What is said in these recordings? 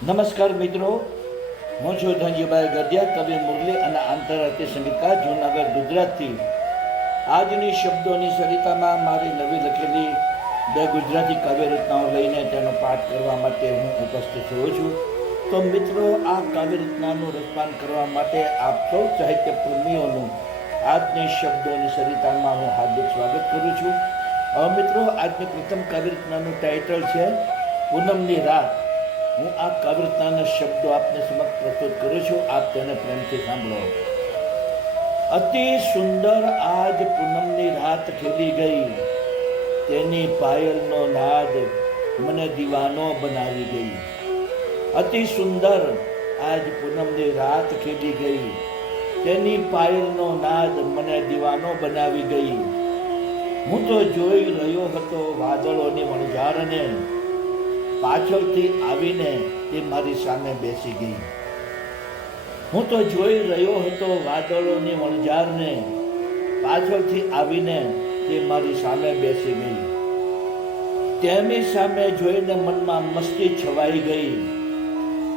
નમસ્કાર મિત્રો, હું છું ધનજીભાઈ ગઢિયા, કવિ મુરલી અને આંતરરાષ્ટ્રીય સંગીતકાર જૂનાગઢ ગુજરાતથી. આજની શબ્દોની સરિતામાં મારી નવી લખેલી 2 ગુજરાતી કાવ્ય રચનાઓ લઈને તેનો પાઠ કરવા માટે હું ઉપસ્થિત થયો છું. તો મિત્રો, આ કાવ્ય રચનાનું રસપાન કરવા માટે આપ સૌ સાહિત્ય પ્રેમીઓનું આજની શબ્દોની સરિતામાં હું હાર્દિક સ્વાગત કરું છું. મિત્રો, આજની પ્રથમ કાવ્ય રચનાનું ટાઇટલ છે પૂનમની રાત. હું આ કાવ્ય રચનાના શબ્દો આપને સમક્ષ પ્રસ્તુત કરું છું. આપ તેને પ્રેમથી સાંભળો. અતિ સુંદર આજ પૂનમની રાત ખીલી ગઈ, તેની પાયલનો નાદ મને દીવાનો બનાવી ગઈ. અતિ સુંદર આજ પૂનમની રાત ખીલી ગઈ, તેની પાયલનો નાદ મને દીવાનો બનાવી ગઈ. હું તો જોઈ રહ્યો હતો વાદળોની વણઝારને, પાછળથી આવીને તે મારી સામે બેસી ગઈ. હું તો જોઈ રહ્યો હતો વાદળોની વણઝારને, પાછળથી આવીને તે મારી સામે બેસી ગઈ. તેની સામે જોઈને મનમાં મસ્તી છવાઈ ગઈ,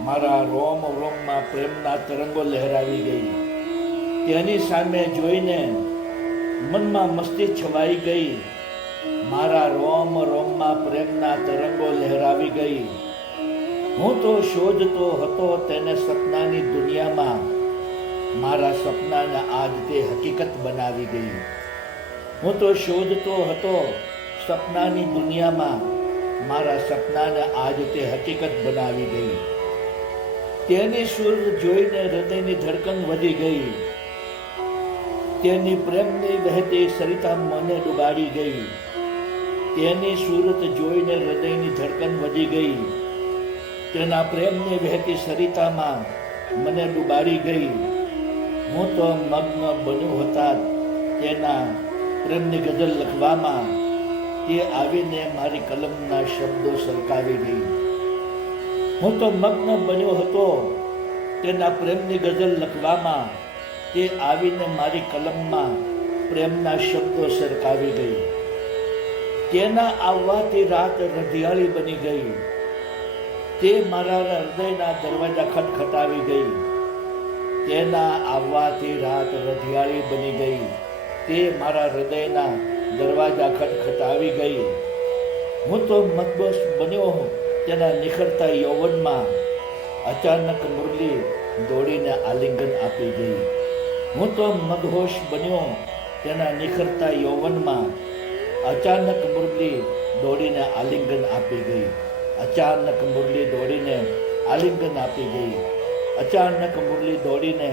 મારા રોમ રોમમાં પ્રેમના તરંગો લહેરાવી ગઈ. તેની સામે જોઈને મનમાં મસ્તી છવાઈ ગઈ, મારા રોમ રોમમાં પ્રેમના તરંગો લહેરાવી ગઈ. હું તો શોધતો હતો તેને સપનાની દુનિયામાં, મારા સપનાને આજ તે હકીકત બનાવી ગઈ. હું તો શોધતો હતો સપનાની દુનિયામાં, મારા સપનાને આજ તે હકીકત બનાવી ગઈ. તેની સુર જોઈને હૃદયની ધડકન વધી ગઈ, તેની પ્રેમની વહેતી સરિતા મને ડુબાડી ગઈ. તેની સુરત જોઈને હૃદયની ધડકન વધી ગઈ, તેના પ્રેમની વહેતી સરિતામાં મને ડુબાડી ગઈ. હું તો મગ્ન બન્યો હતા તેના પ્રેમની ગઝલ લખવામાં, તે આવીને મારી કલમના શબ્દો સરકાવી ગઈ. હું તો મગ્ન બન્યો હતો તેના પ્રેમની ગઝલ લખવામાં, તે આવીને મારી કલમમાં પ્રેમના શબ્દો સરકાવી ગઈ. તેના આવવાથી રાત રઢિયાળી બની ગઈ, તે મારા હૃદયના દરવાજા ખટખટાવી ગઈ. તેના આવવાથી રાત રઢિયાળી બની ગઈ, તે મારા હૃદયના દરવાજા ખટખટાવી ગઈ. હું તો મદહોશ બન્યો તેના નિખરતા યૌવનમાં, અચાનક મુરલી દોડીને આલિંગન આપી ગઈ. હું તો મદહોશ બન્યો તેના નિખરતા યૌવનમાં, અચાનક મુરલી દોડીને આલિંગન આપી ગઈ. અચાનક મુરલી દોડીને આલિંગન આપી ગઈ. અચાનક મુરલી દોડીને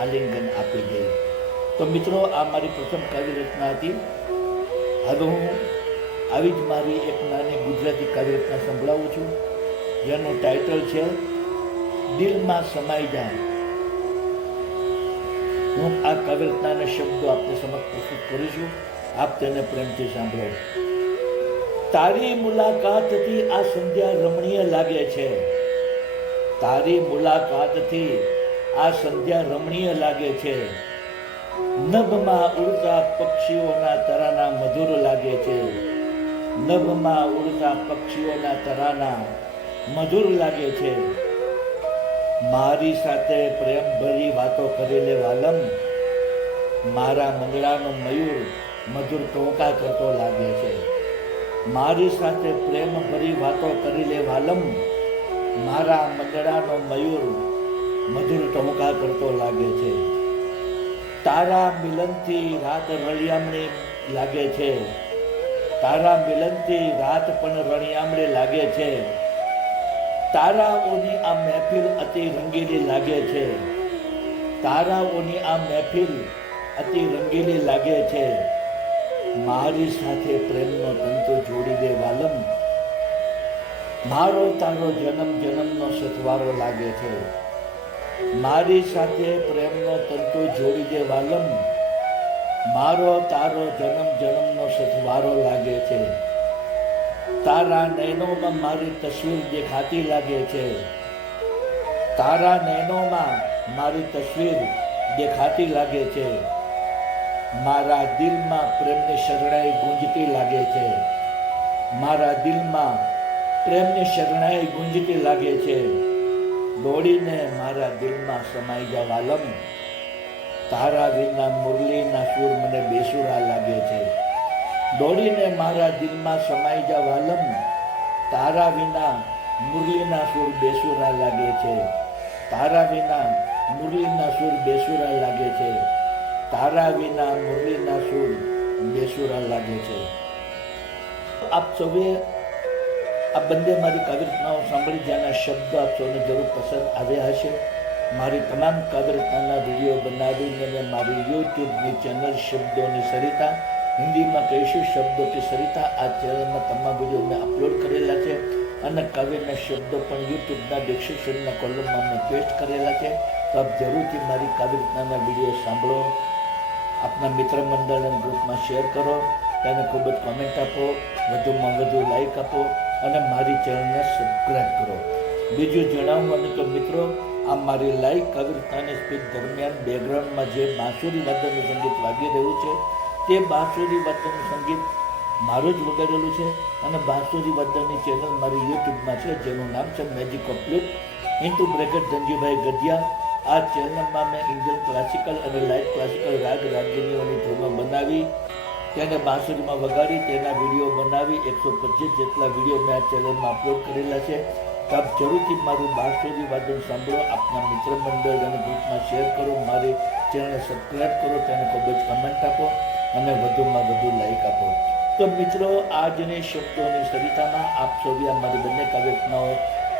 આલિંગન આપી ગઈ. તો મિત્રો, આ મારી પ્રથમ કાવ્ય રચના હતી. હવે હું આવી જ મારી એક નાની ગુજરાતી કાવ્ય રચના સંભળાવું છું, જેનું ટાઇટલ છે દિલમાં સમાઈ જાય. હું આ કાવ્ય રચનાના શબ્દો આપને સમક્ષ પ્રસ્તુત કરું છું. આપ તેને પ્રેમથી સાંભળો. તારી મુલાકાતથી આ સંધ્યા રમણીય લાગે છે, તારી મુલાકાતથી આ સંધ્યા રમણીય લાગે છે. નભમાં ઉડતા પક્ષીઓના તરાના મધુર લાગે છે, નભમાં ઉડતા પક્ષીઓના તરાના મધુર લાગે છે. મારી સાથે પ્રેમ ભરી વાતો કરી લે વાલમ, મારા મંગળાનો મયુર મધુર ટોકા કરતો લાગે છે. મારી સાથે પ્રેમ ભરી વાતો કરી લે વાલમ, મારા મંગળાનો મયુર મધુર ટોકા કરતો લાગે છે. તારા મિલનથી રાત રળિયામણી લાગે છે, તારા મિલનથી રાત પણ રળિયામણી લાગે છે. તારાઓની આ મહેફિલ અતિ રંગીલી લાગે છે, તારાઓની આ મહેફિલ અતિ રંગીલી લાગે છે. મારી સાથે પ્રેમનો તંતુ જોડી દે વાલમ, મારો તારો જન્મ જન્મનો સથવારો લાગે છે. મારી સાથે પ્રેમનો તંતુ જોડી દે વાલમ, મારો તારો જન્મ જન્મનો સથવારો લાગે છે. તારા નયનોમાં મારી તસવીર દેખાતી લાગે છે, તારા નયનોમાં મારી તસવીર દેખાતી લાગે છે. મારા દિલમાં પ્રેમની શરણાઈ ગુંજતી લાગે છે, મારા દિલમાં પ્રેમની શરણાઈ ગુંજતી લાગે છે. દોડીને મારા દિલમાં સમાઈ જા વાલમ, તારા વિના મુરલીના સૂર મને બેસુરા લાગે છે. દોડીને મારા દિલમાં સમાઈ જા વાલમ, તારા વિના મુરલીના સૂર બેસુરા લાગે છે. તારા વિના મુરલીના સૂર બેસુરા લાગે છે. તારા વિના મુરલીના સૂર બેસુરા લાગે છે. આપ સૌએ આ બંને મારી કાવ્ય રચનાઓ સાંભળી, જેના શબ્દો આપ સૌને જરૂર પસંદ આવ્યા હશે. મારી તમામ કાવ્ય રચનાના વિડીયો બનાવીને મેં મારી યુટ્યુબની ચેનલ શબ્દોની સરિતા, હિન્દીમાં કહીશું શબ્દો કે સરિતા, આ ચેનલમાં તમામ વિડીયો મેં અપલોડ કરેલા છે અને કાવ્યના શબ્દો પણ યુટ્યુબના ડિસ્ક્રિપ્શનના કોલમમાં મેં પેસ્ટ કરેલા છે. તો આપ જરૂરથી મારી કાવ્ય રચનાના વિડીયો સાંભળો, આપના મિત્ર મંડળ અને ગ્રુપમાં શેર કરો, તેને ખૂબ જ કોમેન્ટ આપો, વધુમાં વધુ લાઈક આપો અને મારી ચેનલને સબસ્ક્રાઈબ કરો. બીજું જણાવવાનું તો મિત્રો, આ મારી લાઈવ કાવ્ય રચનાની સ્પીચ દરમિયાન બેકગ્રાઉન્ડમાં જે બાંસુરી વાદનનું સંગીત વાગી રહ્યું છે, તે બાંસુરી વાદનનું સંગીત મારું જ વગાડેલું છે અને બાંસુરી વાદનની ચેનલ મારી યુટ્યુબમાં છે, જેનું નામ છે magic of lute into bracket Dhanjibhai Gadhiya. આ ચેનલમાં મેં ઇન્ડિયન ક્લાસિકલ અને લાઇટ ક્લાસિકલ રાગ રાગિણીઓની ધૂનો બનાવી, તેને બાંસુરીમાં વગાડી, તેના વિડીયો બનાવી 125 જેટલા વિડીયો મેં આ ચેનલમાં અપલોડ કરેલા છે. તો આપ જરૂરથી મારું બાંસુરી વાદન સાંભળો, આપના મિત્ર મંડળ અને ગ્રુપમાં શેર કરો, મારી ચેનલને સબસ્ક્રાઈબ કરો, તેને ખૂબ જ કમેન્ટ આપો અને વધુમાં વધુ લાઈક આપો. તો મિત્રો, આજની શબ્દોની સરિતામાં આપ સૌએ મારી બંને કાવ્ય રચનાઓ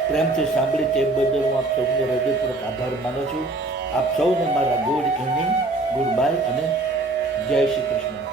પ્રેમથી સાંભળી તે બદલ હું આપ સૌને હૃદયપૂર્વક આભાર માનું છું. આપ સૌને મારા ગુડ ઇવનિંગ, ગુડ બાય અને જય શ્રી કૃષ્ણ.